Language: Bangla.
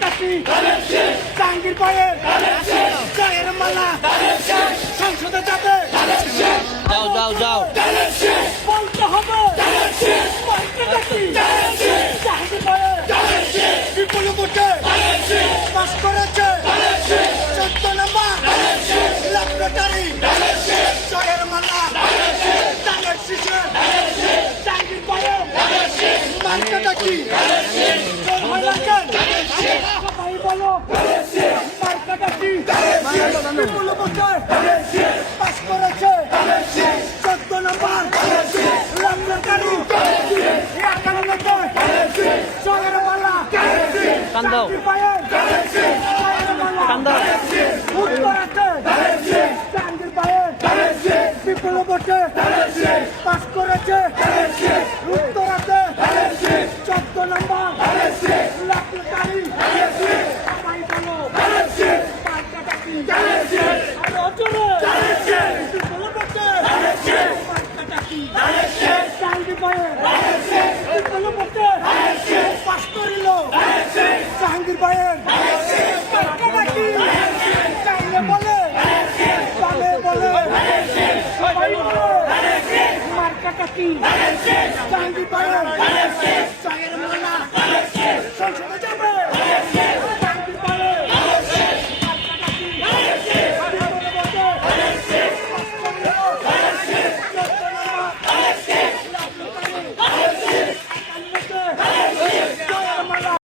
ডাকি জাহাঙ্গীর পায়ের চায়ের মালা। সংসদে যাবে। যাও যাও যাও। বলতে হবে। জাহাঙ্গীর পায়ের বিপুল ভোটে। পাস করেছে। চোদ্দ নম্বর। ল্যাবরেটরি চায়ের মালা। ডালের শিশু জাহাঙ্গীর পায়ের মাইকে ডাকি। পাস করেছে চোদ্দ নম্বর ল্যাবরেটরি একানব্বই চায়ের মালা কান দাও। জাহাঙ্গীর পায়ের চায়ের মালা কান দাও। উত্তর আছে জাহাঙ্গীর পায়ের বিপুল পাস ভোটে পাস করিল জাহাঙ্গীর ডাকি চাইলে বলে চালে বলে সবাই বলে মার্কাটা কি জাহাঙ্গীর পায়ের চায়ের মালা সংসদে